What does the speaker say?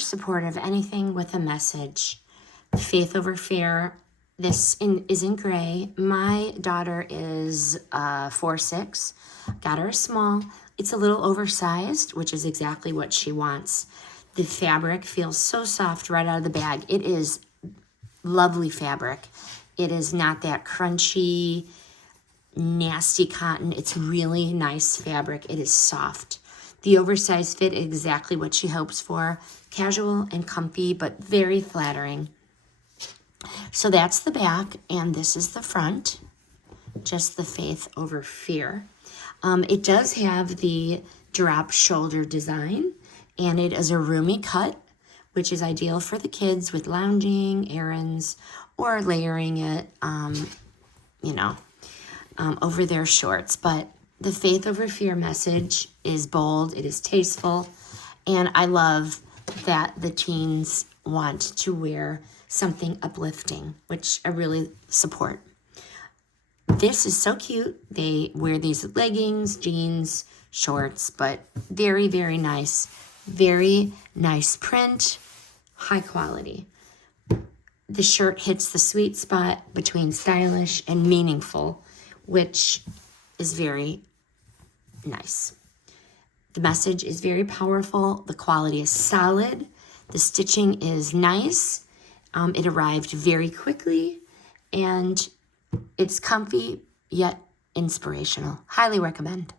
much supportive, anything with a message. Faith over fear. This is in gray. My daughter is 4'6". Got her a small. It's a little oversized, which is exactly what she wants. The fabric feels so soft right out of the bag. It is lovely fabric. It is not that crunchy, nasty cotton. It's really nice fabric. It is soft. The oversized fit is exactly what she hopes for. Casual and comfy, but very flattering. So that's the back, and this is the front. Just the faith over fear. It does have the drop shoulder design, and it is a roomy cut, which is ideal for the kids with lounging, errands, or layering it, over their shorts. But the faith over fear message is bold, it is tasteful, and I love that the teens want to wear something uplifting, which I really support. This is so cute. They wear these leggings, jeans, shorts, but very, very nice. Very nice print, high quality. The shirt hits the sweet spot between stylish and meaningful, which is very nice. The message is very powerful. The quality is solid. The stitching is nice. It arrived very quickly, and it's comfy yet inspirational. Highly recommend.